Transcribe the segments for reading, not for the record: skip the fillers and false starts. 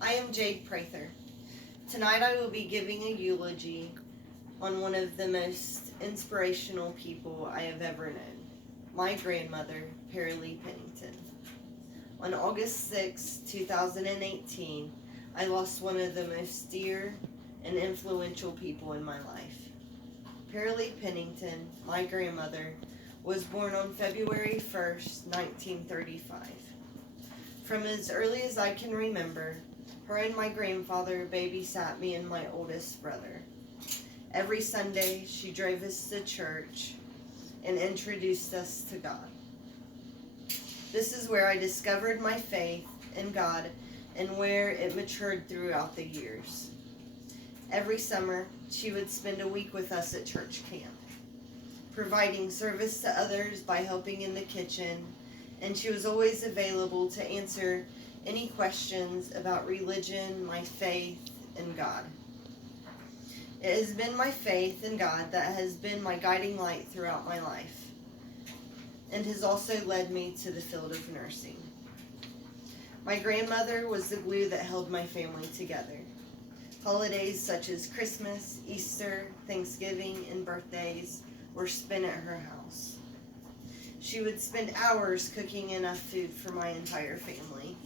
I am Jade Prather. Tonight I will be giving a eulogy on one of the most inspirational people I have ever known, my grandmother, Pennington. On August 6, 2018, I lost one of the most dear and influential people in my life. Pennington, my grandmother, was born on February 1st, 1935. From as early as I can remember, her and my grandfather babysat me and my oldest brother. Every Sunday, she drove us to church and introduced us to God. This is where I discovered my faith in God and where it matured throughout the years. Every summer, she would spend a week with us at church camp, providing service to others by helping in the kitchen, and she was always available to answer any questions about religion, my faith, and God. It has been my faith in God that has been my guiding light throughout my life, and has also led me to the field of nursing. My grandmother was the glue that held my family together. Holidays such as Christmas, Easter, Thanksgiving, and birthdays were spent at her house. She would spend hours cooking enough food for my entire family.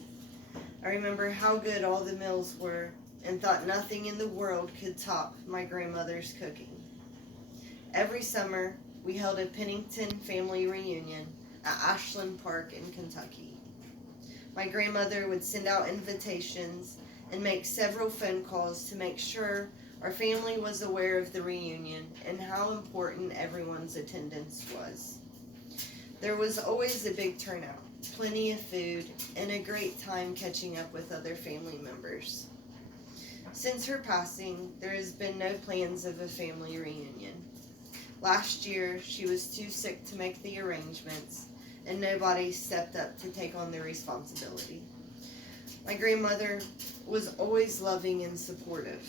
I remember how good all the meals were and thought nothing in the world could top my grandmother's cooking. Every summer, we held a Pennington family reunion at Ashland Park in Kentucky. My grandmother would send out invitations and make several phone calls to make sure our family was aware of the reunion and how important everyone's attendance was. There was always a big turnout, plenty of food, and a great time catching up with other family members. Since her passing, there has been no plans of a family reunion. Last year, she was too sick to make the arrangements, and nobody stepped up to take on the responsibility. My grandmother was always loving and supportive.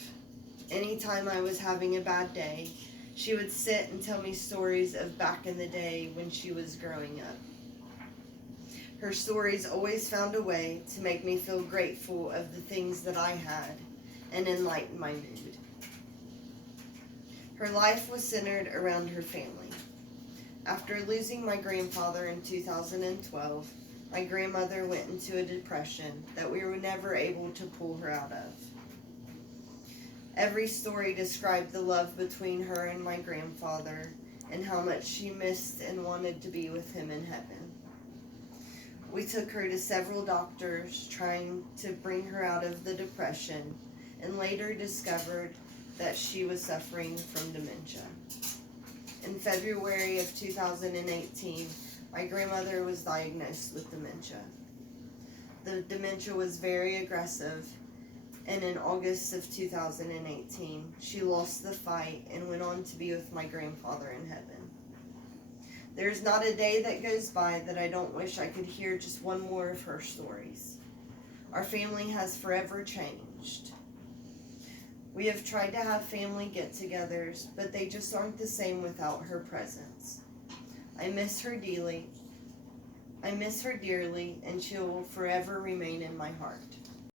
Anytime I was having a bad day, she would sit and tell me stories of back in the day when she was growing up. Her stories always found a way to make me feel grateful of the things that I had and enlighten my mood. Her life was centered around her family. After losing my grandfather in 2012, my grandmother went into a depression that we were never able to pull her out of. Every story described the love between her and my grandfather and how much she missed and wanted to be with him in heaven. We took her to several doctors trying to bring her out of the depression and later discovered that she was suffering from dementia. In February of 2018, my grandmother was diagnosed with dementia. The dementia was very aggressive, and in August of 2018, she lost the fight and went on to be with my grandfather in heaven. There's not a day that goes by that I don't wish I could hear just one more of her stories. Our family has forever changed. We have tried to have family get-togethers, but they just aren't the same without her presence. I miss her dearly, and she will forever remain in my heart.